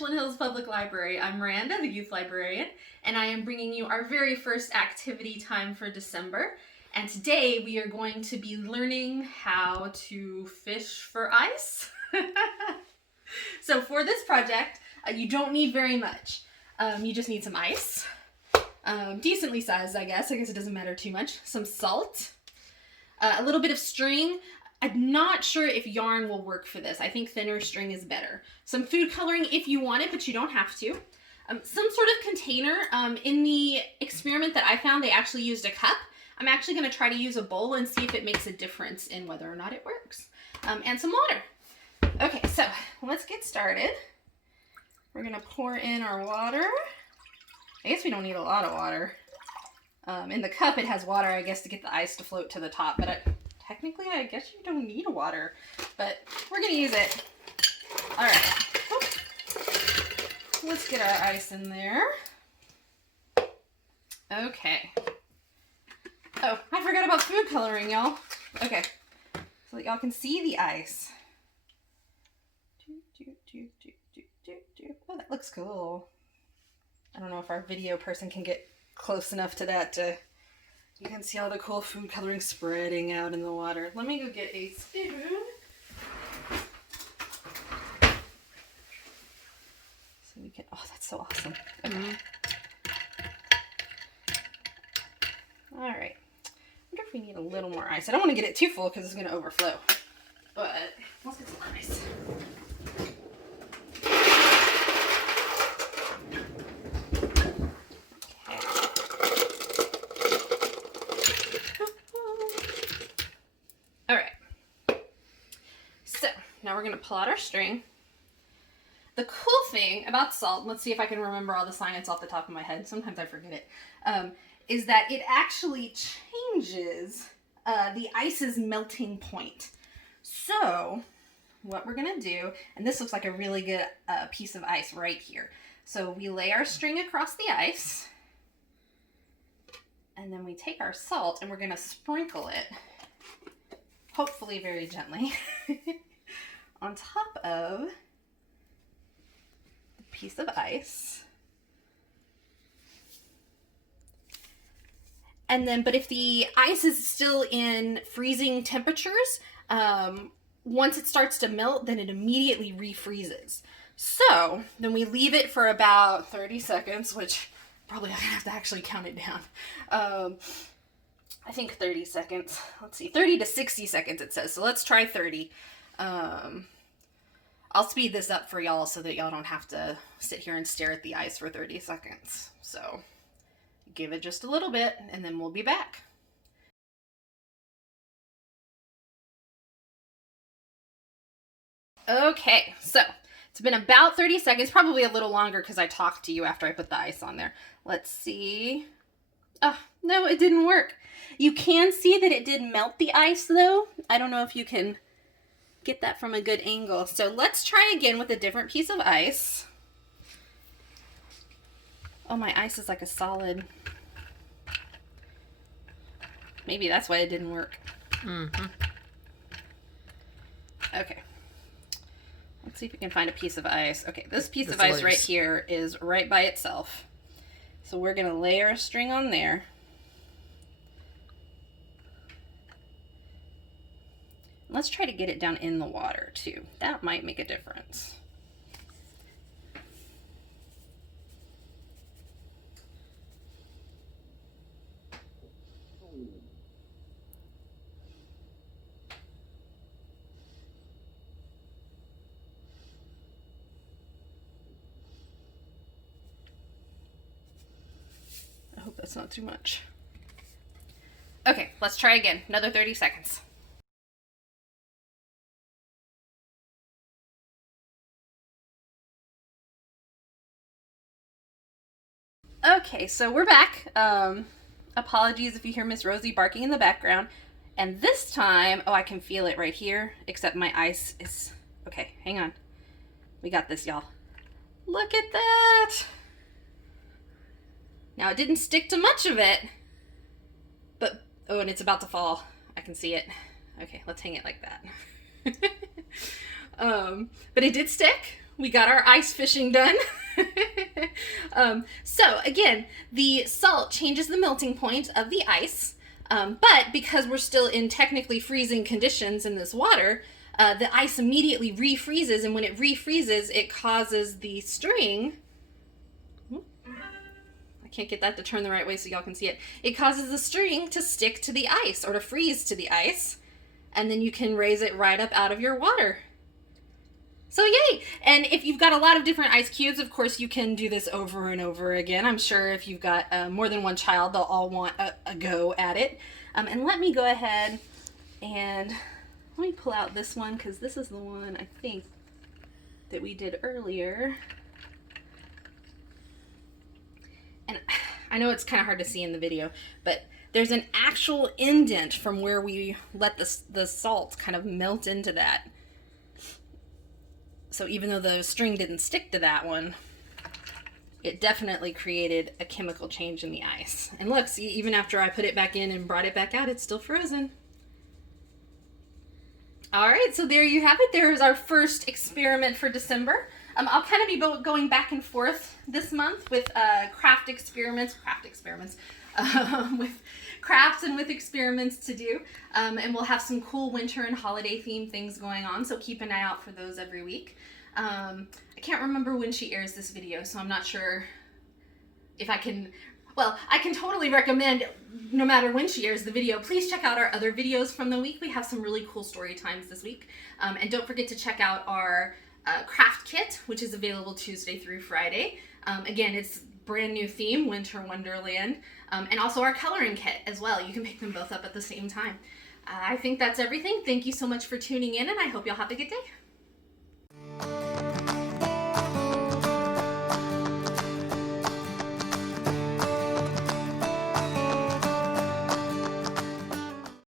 Richland Hills Public Library. I'm Miranda, the youth librarian, and I am bringing you our very first activity time for December. And today we are going to be learning how to fish for ice. So for this project, you don't need very much. You just need some ice, decently sized, I guess it doesn't matter too much, some salt, a little bit of string. I'm not sure if yarn will work for this. I think thinner string is better. Some food coloring if you want it, but you don't have to. Some sort of container. In the experiment that I found, they actually used a cup. I'm actually going to try to use a bowl and see if it makes a difference in whether or not it works. And some water. Okay, so let's get started. We're going to pour in our water. I guess we don't need a lot of water. In the cup, it has water, I guess, to get the ice to float to the top, but technically, I guess you don't need water, but we're going to use it. All right. Let's get our ice in there. Okay. Oh, I forgot about food coloring, y'all. Okay. So that y'all can see the ice. Oh, that looks cool. I don't know if our video person can get close enough to that to... You can see all the cool food coloring spreading out in the water. Let me go get a spoon. So we can, oh, that's so awesome. Okay. All right. I wonder if we need a little more ice. I don't want to get it too full because it's going to overflow. But let's get some ice. Now we're going to pull out our string. The cool thing about salt, let's see if I can remember all the science off the top of my head, sometimes I forget it, is that it actually changes the ice's melting point. So what we're going to do, and this looks like a really good piece of ice right here. So we lay our string across the ice, and then we take our salt and we're going to sprinkle it, hopefully very gently, on top of the piece of ice. And then, but if the ice is still in freezing temperatures, once it starts to melt, then it immediately refreezes. So then we leave it for about 30 seconds, which probably I'm gonna have to actually count it down. I think 30 seconds. Let's see, 30 to 60 seconds it says. So let's try 30. I'll speed this up for y'all so that y'all don't have to sit here and stare at the ice for 30 seconds. So give it just a little bit and then we'll be back. Okay, so it's been about 30 seconds, probably a little longer because I talked to you after I put the ice on there. Let's see. Oh, no, it didn't work. You can see that it did melt the ice though. I don't know if you can get that from a good angle. So let's try again with a different piece of ice. Oh, my ice is like a solid. Maybe that's why it didn't work. Okay. Let's see if we can find a piece of ice. Okay, this piece of ice right here is right by itself. So we're going to layer a string on there. Let's try to get it down in the water too. That might make a difference. I hope that's not too much. Okay, let's try again. Another 30 seconds. Okay, so we're back. Apologies if you hear Miss Rosie barking in the background. And this time, oh, I can feel it right here, except my ice is... Okay, hang on. We got this, y'all. Look at that! Now, it didn't stick to much of it, but... Oh, and it's about to fall. I can see it. Okay, let's hang it like that. But it did stick, we got our ice fishing done. So again, the salt changes the melting point of the ice, but because we're still in technically freezing conditions in this water, the ice immediately refreezes, and when it refreezes, it causes the string, I can't get that to turn the right way so y'all can see it, it causes the string to stick to the ice, or to freeze to the ice, and then you can raise it right up out of your water. So yay! And if you've got a lot of different ice cubes, of course you can do this over and over again. I'm sure if you've got more than one child, they'll all want a go at it. And let me go ahead and let me pull out this one, because this is the one I think that we did earlier. And I know it's kind of hard to see in the video, but there's an actual indent from where we let the salt kind of melt into that. So even though the string didn't stick to that one, it definitely created a chemical change in the ice. And look, see, even after I put it back in and brought it back out, it's still frozen. All right, so there you have it. There is our first experiment for December. I'll kind of be going back and forth this month with craft experiments, with crafts and with experiments to do. And we'll have some cool winter and holiday themed things going on, so keep an eye out for those every week. I can't remember when she airs this video, so I'm not sure if I can, well, I can totally recommend, no matter when she airs the video, please check out our other videos from the week. We have some really cool story times this week. And don't forget to check out our craft kit, which is available Tuesday through Friday. Again, it's brand new theme, Winter Wonderland, and also our coloring kit as well. You can pick them both up at the same time. I think that's everything. Thank you so much for tuning in, and I hope y'all have a good day.